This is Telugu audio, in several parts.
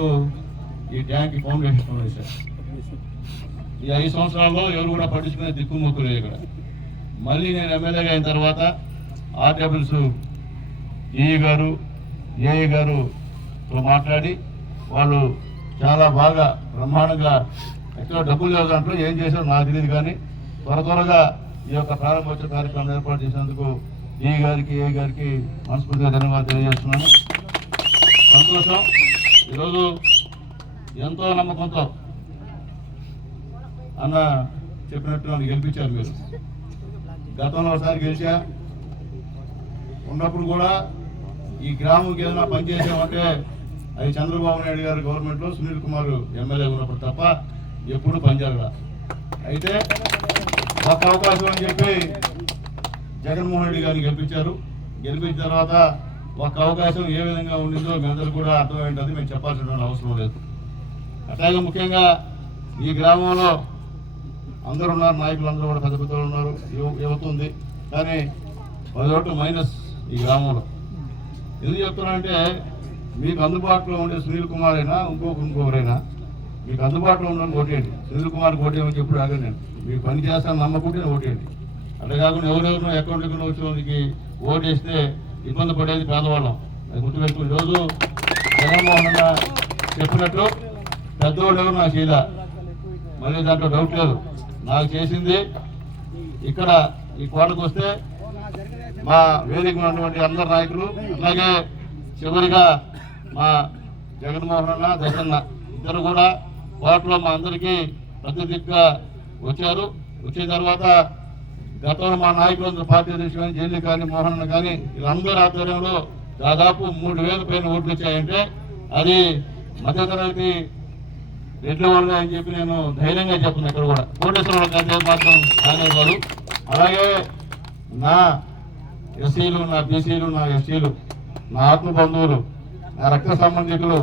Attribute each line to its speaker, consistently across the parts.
Speaker 1: ఉన్నప్పుడు ఈ ట్యాంక్ ఫౌండేషన్ వేశారు ఈ ఐదు సంవత్సరాల్లో ఎవరు కూడా పట్టించుకునే దిక్కుమొక్కు లేదు ఇక్కడ. మళ్ళీ నేను ఎమ్మెల్యేగా అయిన తర్వాత ఆర్డబ్ల్యూస్ ఈఈ గారు ఏఈ గారుతో మాట్లాడి వాళ్ళు చాలా బాగా బ్రహ్మాండంగా ఎక్కడ డబ్బులు లేవు దాంట్లో ఏం చేశారో నాకు తెలియదు కానీ త్వర త్వరగా ఈ యొక్క ప్రారంభోత్సవ కార్యక్రమం ఏర్పాటు చేసినందుకు ఈ గారికి ఏ గారికి మనస్ఫూర్తిగా ధన్యవాదాలు తెలియజేస్తున్నాను. సంతోషం. ఈరోజు ఎంతో నమ్మకంతో అన్న చెప్పినట్టు నన్ను గెలిపించారు మీరు. గతంలో ఒకసారి గెలిచా. ఉన్నప్పుడు కూడా ఈ గ్రామంకి ఏదైనా పనిచేసామంటే అది చంద్రబాబు నాయుడు గారు గవర్నమెంట్లో సునీల్ కుమార్ ఎమ్మెల్యే ఉన్నప్పుడు తప్ప ఎప్పుడు పనిచేయగల అయితే ఒక అవకాశం అని చెప్పి జగన్మోహన్ రెడ్డి గారిని గెలిపించారు. గెలిపించిన తర్వాత ఒక అవకాశం ఏ విధంగా ఉండిందో మీ అందరూ కూడా అర్థమైంటుంది మేము చెప్పాల్సిన అవసరం లేదు. అట్లాగే ముఖ్యంగా ఈ గ్రామంలో అందరూ ఉన్నారు నాయకులు అందరూ కూడా పెద్ద పెద్దలు ఉన్నారు యువ- యువత ఉంది. కానీ పదొకటి మైనస్ ఈ గ్రామంలో. ఎందుకు చెప్తున్నానంటే మీకు అందుబాటులో ఉండే సునీల్ కుమార్ అయినా ఇంకొక ఇంకొకరైనా మీకు అందుబాటులో ఉన్న ఓటేయండి. సునీల్ కుమార్ ఓటేయమని చెప్పుడు ఆగను నేను. మీకు పని చేస్తాను నమ్మకుంటే ఓటేయండి. అట్లా కాకుండా ఎవరెవరినో అకౌంట్ వచ్చిన వాళ్ళకి ఓటేస్తే ఇబ్బంది పడేది పేదవాళ్ళం అది గుర్తుపెట్టుకుని రోజు జగన్మోహన్ చెప్పినట్టు పెద్దవాళ్ళు ఎవరు నాకు చేయలే. మళ్ళీ దాంట్లో డౌట్ లేదు. నాకు చేసింది ఇక్కడ ఈ కోటకు వస్తే మా వేదిక ఉన్నటువంటి అందరు నాయకులు అలాగే చివరిగా మా జగన్మోహన్ అన్న దశన్న ఇద్దరు కూడా కోటలో మా అందరికీ ప్రతిదిగ్గా వచ్చారు. వచ్చిన తర్వాత గతంలో మా నాయకులందరూ పార్టీ అధ్యక్షులు కానీ జైలు కానీ మోహన్ కానీ వీళ్ళందరూ ఆధ్వర్యంలో దాదాపు మూడు వేల పైన ఓట్లు వచ్చాయంటే అది మధ్యతరగతి రెడ్డి వాళ్ళే అని చెప్పి నేను ధైర్యంగా చెప్తున్నాను ఇక్కడ కూడా. కోటేశ్వరరావు గారి మాత్రం కాంగ్రెస్ కాదు అలాగే నా ఎస్సీలు నా బీసీలు నా ఎస్సీలు నా ఆత్మ బంధువులు నా రక్త సంబంధికులు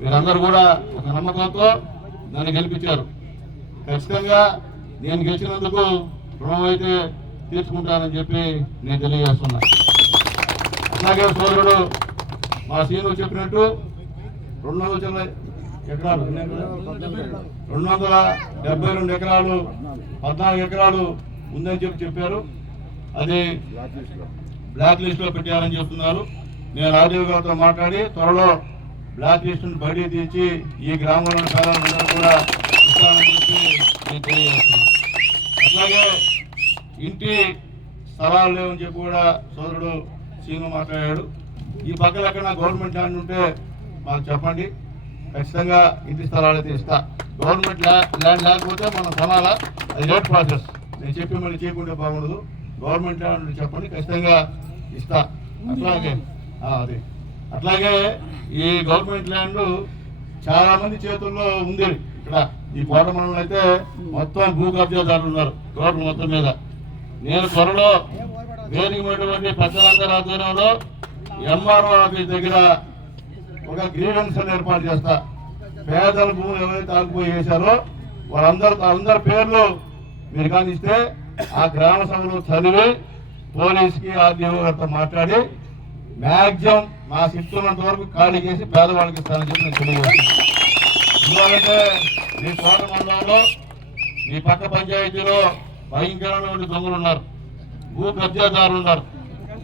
Speaker 1: వీరందరూ కూడా ఒక నమ్మకంతో నన్ను గెలిపించారు. ఖచ్చితంగా నేను గెలిచినందుకు రుణం అయితే తీర్చుకుంటానని చెప్పి నేను తెలియజేస్తున్నా. అలాగే సోదరుడు మా సీను చెప్పినట్టు రెండు వందల ఎకరాలు రెండు వందల డెబ్బై రెండు ఎకరాలు పద్నాలుగు ఎకరాలు ఉందని చెప్పి చెప్పారు. అది బ్లాక్ లిస్ట్లో పెట్టారని చెప్తున్నారు. నేను రాజీవ్ గారితో మాట్లాడి త్వరలో బ్లాక్ లిస్ట్ బయటికి తీసి ఈ గ్రామంలోని పేదలందరూ కూడా ఇస్తానని చెప్పి నేను తెలియజేస్తున్నాను అట్లాగే ఇంటి స్థలాలు లేవని చెప్పి కూడా సోదరుడు సీను మాట్లాడాడు. ఈ పక్కన ఎక్కడ గవర్నమెంట్ ల్యాండ్ ఉంటే మాకు చెప్పండి. ఖచ్చితంగా ఇంటి స్థలాలు అయితే ఇస్తా. గవర్నమెంట్ ల్యాండ్ లేకపోతే మనం కొనాలా? అది లేట్ ప్రాసెస్. నేను చెప్పి మళ్ళీ చేయకుంటే బాగుండదు. గవర్నమెంట్ ల్యాండ్ చెప్పండి. ఖచ్చితంగా ఇస్తా. అట్లాగే అది. అట్లాగే ఈ గవర్నమెంట్ ల్యాండ్ చాలా మంది చేతుల్లో ఉంది. ఇక్కడ ఈ కోట అయితే మొత్తం భూ కబ్జాదారులు ఉన్నారు. రోడ్లు మొత్తం మీద. నేను త్వరలో వేదికమైనటువంటి పెద్దలందరి ఆధ్వర్యంలో ఎంఆర్ఓ ఆఫీస్ దగ్గర ఒక గ్రీవెన్స్ ఏర్పాటు చేస్తా. పేదల భూములు ఎవరైతే ఆగిపోయి చేశారో వాళ్ళందరూ అందరి పేర్లు మీరు కానిస్తే ఆ గ్రామ సభలో చదివి పోలీస్కి ఆర్డీఓ గారితో మాట్లాడి మ్యాక్సిమం మా ఇస్తున్నంత వరకు ఖాళీ చేసి పేదవాళ్ళకి ఇస్తానని చెప్పి నేను తెలియజేస్తాను ఎందుకంటే మీ కోట మండలంలో మీ పక్క పంచాయతీలో భయంకరమైన దొంగలు ఉన్నారు. భూ కబ్జాదారులు ఉన్నారు.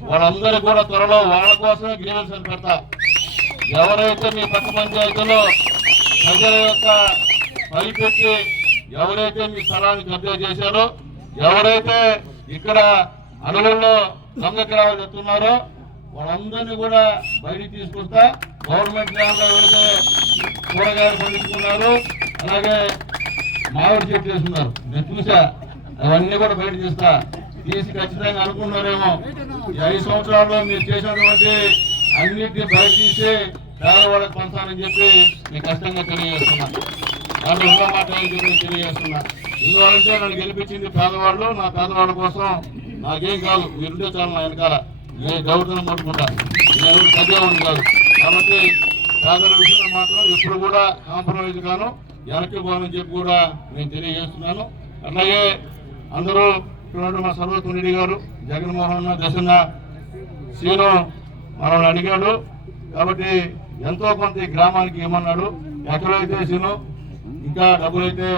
Speaker 1: వాళ్ళందరూ కూడా త్వరలో వాళ్ళ కోసమే గ్రీవెన్స్ పెడతా ఎవరైతే మీ పక్క పంచాయతీలో ప్రజల యొక్క పైపెట్టి ఎవరైతే మీ స్థలాన్ని కబ్జా చేశారో ఎవరైతే ఇక్కడ అడవుల్లో దొంగ క్రావాలు ఎత్తున్నారో వాళ్ళందరినీ కూడా బయటికి తీసుకొస్తా. గవర్నమెంట్ ల్యాండ్లో ఎవరైతే కూరగాయలు పండించుకున్నారు అలాగే మామిడి చెట్లు వేస్తున్నారు నేను చూసా అవన్నీ కూడా బయట తీస్తా తీసి ఖచ్చితంగా అనుకున్నారేమో. ఐదు సంవత్సరాల్లో మీరు చేసినటువంటి అన్నిటిని బయట తీసి పేదవాళ్ళకి పంచాలని చెప్పి నేను కష్టంగా తెలియజేస్తున్నా. దాంట్లో ఇంకా మాట్లాడి తెలియజేస్తున్నా. ఎందువల్లంటే నన్ను గెలిపించింది పేదవాళ్ళు నా పేదవాళ్ళ కోసం నాకేం కాదు. మీరుంటే చాలు నా వెనకాల. ఏ గౌరవం పట్టుకుంటా నేను ఎవరు కాదు. కాబట్టి పేదల విషయంలో మాత్రం ఎప్పుడు కూడా కాంప్రమైజ్ గాను వెనక్కి పోవాలని చెప్పి కూడా నేను తెలియజేస్తున్నాను. అలాగే అందరూ చూడండి మా సర్వత్వ గారు జగన్మోహన్ దశన్న శివను మనల్ని అడిగాడు. కాబట్టి ఎంతో కొంత ఈ గ్రామానికి ఏమన్నాడు? ఎక్కడైతే శివను ఇంకా డబ్బులైతే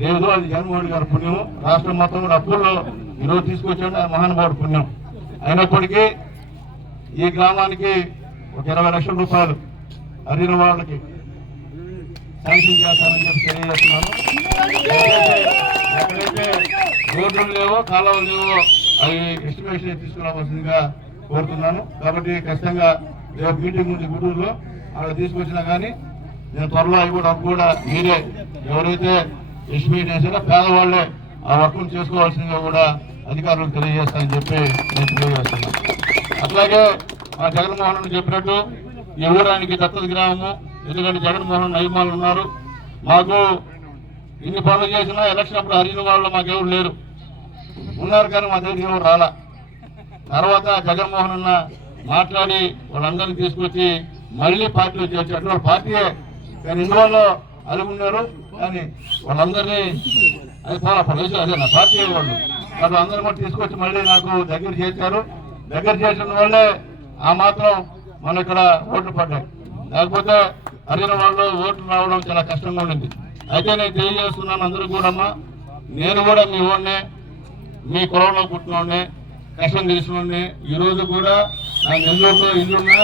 Speaker 1: లేదు అది జగన్మోహన్ గారి పుణ్యం రాష్ట్రం మొత్తం కూడా అప్పుల్లో ఈరోజు తీసుకొచ్చాడు ఆయన మహానుభావుడు పుణ్యం. అయినప్పటికీ ఈ గ్రామానికి ఒక ఇరవై లక్షల రూపాయలు అడిగిన వాళ్ళకి శాంక్షన్ చేస్తానని చెప్పి తెలియజేస్తున్నాను. ఎక్కడైతే రోడ్లు లేవో కాలువలు లేవో అవి ఎస్టిమేషన్ తీసుకురావాల్సిందిగా కోరుతున్నాను. కాబట్టి ఖచ్చితంగా రేపు మీటింగ్ ఉంది గుడూరులో అక్కడ తీసుకొచ్చినా కానీ నేను త్వరలో అవి కూడా కూడా మీరే. ఎవరైతే ఎస్టిమేట్ చేశారో పేదవాళ్ళే ఆ వర్క్ను చేసుకోవాల్సిందిగా కూడా అధికారులకు తెలియజేస్తానని చెప్పి నేను తెలియజేస్తున్నాను. అట్లాగే మా జగన్మోహన్ రెడ్డి చెప్పినట్టు ఈ ఊరానికి దత్తత గ్రామము. ఎందుకంటే జగన్మోహన్ అభిమానులు ఉన్నారు. మాకు ఇన్ని పనులు చేసినా ఎలక్షన్ అప్పుడు హరిన వాళ్ళు మాకెవరు లేరు. ఉన్నారు కానీ మా దగ్గరికి ఎవరు రాలా. తర్వాత జగన్మోహన్ అన్న మాట్లాడి వాళ్ళందరినీ తీసుకొచ్చి మళ్ళీ పార్టీలో చేర్చారు వాళ్ళ పార్టీయే. కానీ ఇందువల్ల అలుగున్నారు కానీ వాళ్ళందరినీ అది చాలా ప్రదేశం అదే నా పార్టీ వాళ్ళు. వాళ్ళు అందరూ కూడా తీసుకొచ్చి మళ్ళీ నాకు దగ్గర చేశారు. దగ్గర చేసిన వాళ్ళే ఆ మాత్రం మన ఇక్కడ ఓట్లు పడ్డాయి. లేకపోతే అడిగిన వాళ్ళు ఓట్లు రావడం చాలా కష్టంగా ఉండింది. అయితే నేను తెలియజేస్తున్నాను అందరూ కూడా నేను కూడా మీ వాడినే మీ కులంలో పుట్టినోడిని కష్టం తెలిసినోడిని ఈరోజు కూడా నా నెల్లూరులో ఇల్లున్నా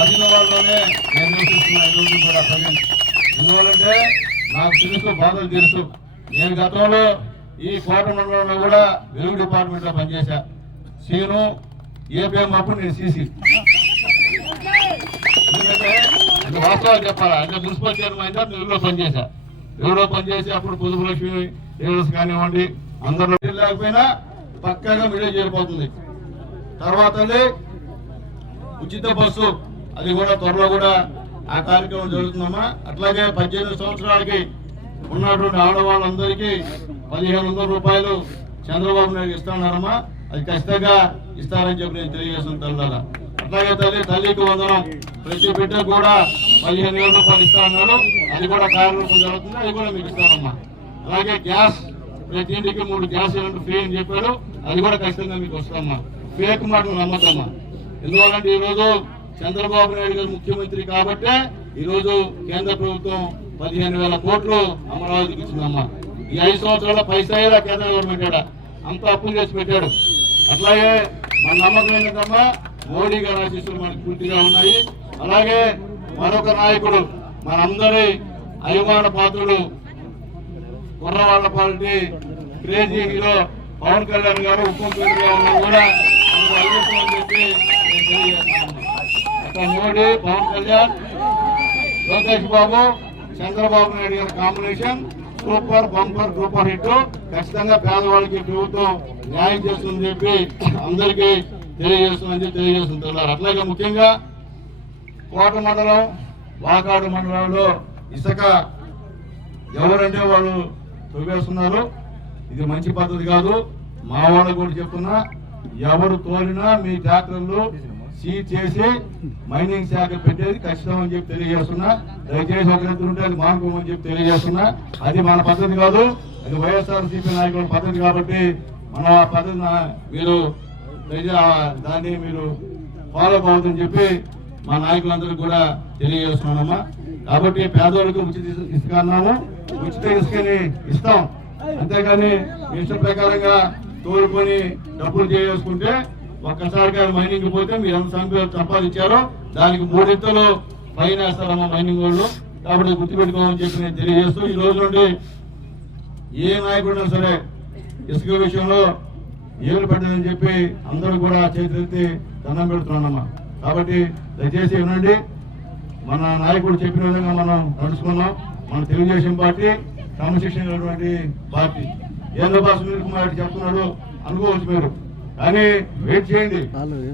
Speaker 1: ఆదిలాబాద్లోనే నేను నివసిస్తున్నా ఈ రోజు కూడా ప్రజెంట్. ఎందువల్లంటే నాకు తెలుసు బాధలు తెలుసు. నేను గతంలో ఈ కోట మండలంలో కూడా వెలుగు డిపార్ట్మెంట్లో పనిచేశా. సీను ఏపీఎం అప్పుడు నేను సీసీ. వాస్తవాలు చెప్పాలా? అంటే మున్సిపల్ చైర్మన్ అయితే తెలుగులో పనిచేశా. ఎవరో పనిచేసి అప్పుడు పొదుపు లక్ష్మి లీడర్స్ కానివ్వండి అందరూ లేకపోయినా పక్కాగా మిడిల్ చేరిపోతుంది తర్వాత ఉచిత బస్సు అది కూడా త్వరలో కూడా ఆ కార్యక్రమం జరుగుతుందమ్మా. అట్లాగే పద్దెనిమిది సంవత్సరాలకి ఉన్నటువంటి ఆడవాళ్ళందరికీ పదిహేను వందల రూపాయలు చంద్రబాబు నాయుడు ఇస్తున్నారమ్మా అది ఖచ్చితంగా ఇస్తారని చెప్పి నేను తెలియజేస్తాను తల్లారా అట్లాగే తల్లి తల్లికి వందనం. ప్రతి బిడ్డ కూడా పదిహేను వేల రూపాయలు ఇస్తా అది కూడా కార్యరూపం జరుగుతుంది అది కూడా మీకు ఇస్తానమ్మా. అలాగే గ్యాస్ ప్రతి ఇంటికి మూడు గ్యాస్ సిలిండర్ ఫ్రీ అని చెప్పారు అది కూడా ఖచ్చితంగా మీకు వస్తామా ఫేక్ మాటలు నమ్మద్దమ్మా ఎందువల్లంటే ఈరోజు చంద్రబాబు నాయుడు గారు ముఖ్యమంత్రి కాబట్టే ఈరోజు కేంద్ర ప్రభుత్వం పదిహేను వేల కోట్లు అమరావతికి ఇచ్చిందమ్మా. ఈ ఐదు సంవత్సరాల పైసా కేంద్ర గవర్నమెంట్ ఆడ? అంత అప్పులు చేసి పెట్టాడు. అట్లాగే మన నమ్మకం ఏంటమ్మా మోడీ గారి ఆశీస్సులు మనకు పూర్తిగా ఉన్నాయి. అలాగే మరొక నాయకుడు మనందరి అభిమాన పాత్రుడు కుర్రవాళ్ళ party crazy hero Pawan Kalyan garu ఉప ముఖ్యమంత్రిగా కూడా చెప్పి Modi Pawan Kalyan Lokesh Babu Chandrababu Naidu garu combination super bumper super hit. ఖచ్చితంగా పేదవాళ్ళకి ప్రభుత్వం న్యాయం చేస్తుందని చెప్పి అందరికీ తెలియజేస్తుందని చెప్పి తెలియజేస్తున్నారు అట్లాగే ముఖ్యంగా కోట మండలం వాకాడు మండలంలో ఇసుక ఎవరంటే వాళ్ళు తొవ్వేస్తున్నారు. ఇది మంచి పద్ధతి కాదు. మా వాళ్ళకు కూడా చెప్తున్నా ఎవరు తోలినా మీ ట్రాక్టర్లు సీజ్ చేసి మైనింగ్ శాఖ పెట్టేది కష్టం అని చెప్పి తెలియజేస్తున్నా. దయచేసి ఒక ఎత్తు ఉంటే అది మానుకోమని చెప్పి తెలియజేస్తున్నా. అది మన పద్ధతి కాదు. అది వైఎస్ఆర్ సిపి నాయకుల పద్ధతి కాబట్టి మన పద్ధతి మీరు దాన్ని మీరు ఫాలో అవుతుందని చెప్పి మా నాయకులందరికీ కూడా తెలియజేస్తున్నామమ్మా కాబట్టి పేదవాళ్ళకి ఉచిత ఇసు- ఇసుక అన్నాము. ఉచిత ఇసుకని ఇస్తాం. అంతేగాని ఇష్ట ఇష్టం ప్రకారంగా తోలుకొని డబ్బులు చేసుకుంటే ఒక్కసారిగా మైనింగ్ పోతే మీరు ఎంత సంఖ్యలో సంపాదించారో దానికి మూడింతలు పైన వేస్తారమ్మా మైనింగ్ వాళ్ళు. కాబట్టి గుర్తుపెట్టుకోమని చెప్పి నేను తెలియజేస్తూ ఈ రోజు నుండి ఏ నాయకుడు సరే ఇసుక విషయంలో ఏలు పెట్టదని చెప్పి అందరూ కూడా చేతులెత్తి దండం పెడుతున్నానమ్మా. కాబట్టి దయచేసి వినండి. మన నాయకుడు చెప్పిన విధంగా మనం నడుచుకున్నాం మన తెలుగుదేశం పార్టీ క్రమశిక్షణ పార్టీ. ఏంద్రబాబు సునీల్ కుమార్ చెప్తున్నాడు అనుకోవచ్చు మీరు. కానీ వెయిట్ చేయండి.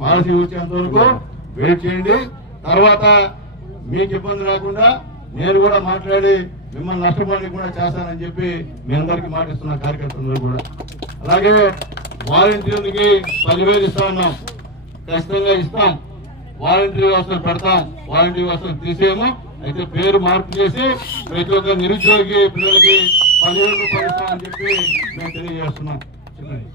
Speaker 1: పాలసీ వచ్చేంత వరకు వెయిట్ చేయండి. తర్వాత మీకు ఇబ్బంది రాకుండా నేను కూడా మాట్లాడి మిమ్మల్ని నష్టపోవడానికి చేస్తానని చెప్పి మీ అందరికీ మాటిస్తున్న కార్యకర్తలందరూ కూడా. అలాగే వాలంటీర్లకి పదివేలు ఇస్తా ఉన్నాం ఖచ్చితంగా ఇస్తాం. వాలంటీర్ వ్యవస్థలు పెడతాం. వాలంటీర్ వ్యవస్థలు తీసేయము. అయితే పేరు మార్పు చేసి ప్రతి ఒక్క నిరుద్యోగి పిల్లలకి పదివేలు రూపాయలు ఇస్తామని చెప్పి మేము తెలియజేస్తున్నాం. చెప్పండి.